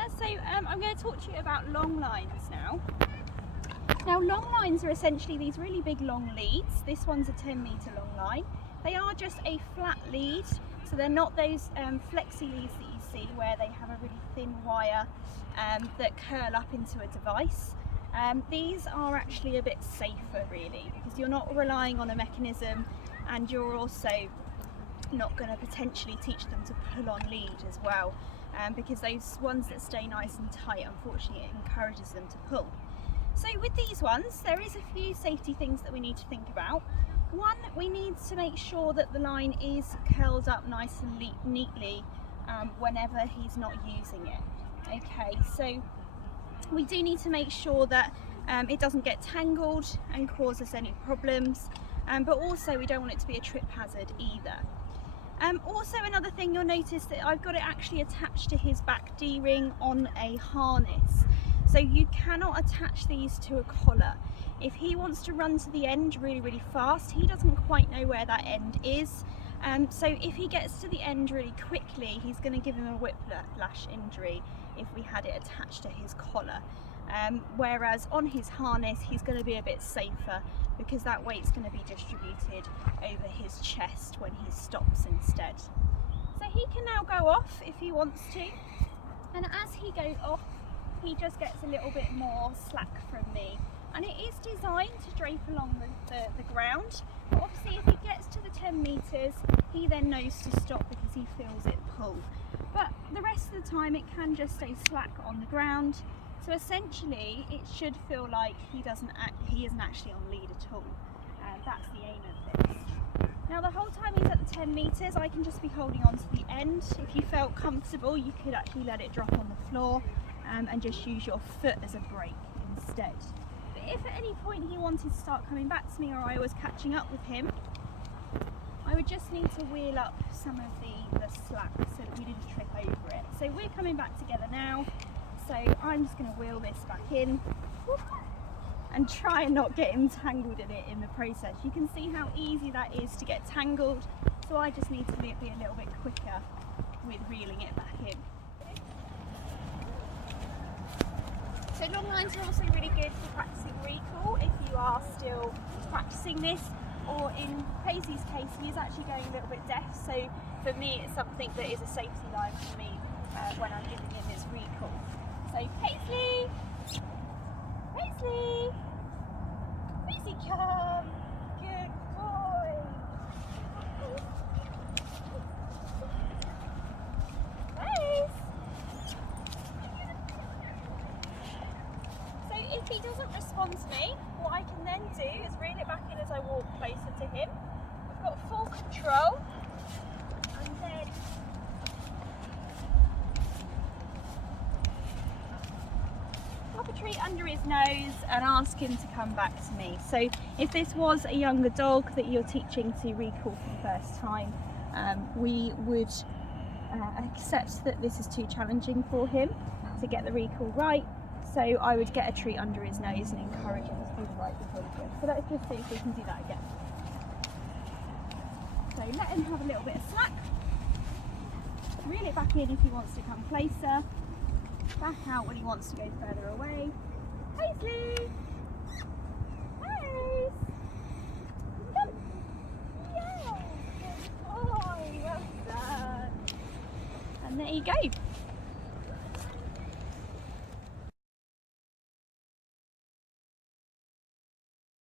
Hiya, so I'm going to talk to you about long lines now. Now long lines are essentially these really big long leads. This one's a 10-metre long line. They are just a flat lead, so they're not those flexi leads that you see where they have a really thin wire that curl up into a device. These are actually a bit safer really, because you're not relying on a mechanism, and you're also not going to potentially teach them to pull on lead as well, because those ones that stay nice and tight, unfortunately it encourages them to pull. So with these ones there is a few safety things that we need to think about. One, we need to make sure that the line is curled up nice and neatly whenever he's not using it. Okay, so we do need to make sure that it doesn't get tangled and cause us any problems, but also we don't want it to be a trip hazard either. Also another thing, you'll notice that I've got it actually attached to his back D-ring on a harness. So you cannot attach these to a collar. If he wants to run to the end really fast, he doesn't quite know where that end is. So if he gets to the end really quickly, he's going to give him a whiplash injury if we had it attached to his collar. Whereas on his harness, he's going to be a bit safer, because that weight's going to be distributed over his chest when he stops instead. So he can now go off if he wants to, and as he goes off, he just gets a little bit more slack from me. And it is designed to drape along the ground, but obviously if he gets to the 10 metres, he then knows to stop because he feels it pull. But the rest of the time it can just stay slack on the ground. So essentially it should feel like he isn't actually on lead at all. That's the aim of this. Now the whole time he's at the 10 metres, I can just be holding on to the end. If you felt comfortable, you could actually let it drop on the floor and just use your foot as a brake instead. But if at any point he wanted to start coming back to me, or I was catching up with him, I would just need to wheel up some of the slack so that we didn't trip over it. So we're coming back together now. So I'm just going to wheel this back in and try and not get entangled in it in the process. You can see how easy that is to get tangled, so I just need to be a little bit quicker with reeling it back in. So long lines are also really good for practicing recall if you are still practicing this, or in Paisley's case, he is actually going a little bit deaf, so for me it's something that is a safety line for me when I'm giving him his recall. So Paisley! Paisley! Paisley, come! Good boy! Nice! So if he doesn't respond to me, what I can then do is reel it back in as I walk closer to him. I've got full control, and then pop a treat under his nose and ask him to come back to me. So if this was a younger dog that you're teaching to recall for the first time, we would accept that this is too challenging for him to get the recall right. So I would get a treat under his nose and encourage him to do the right behaviour. So let's just see if we can do that again. So let him have a little bit of slack. Reel it back in if he wants to come closer. Back out when he wants to go further away. Paisley! Nice! Come! Yeah! Good boy! Well done! And there you go.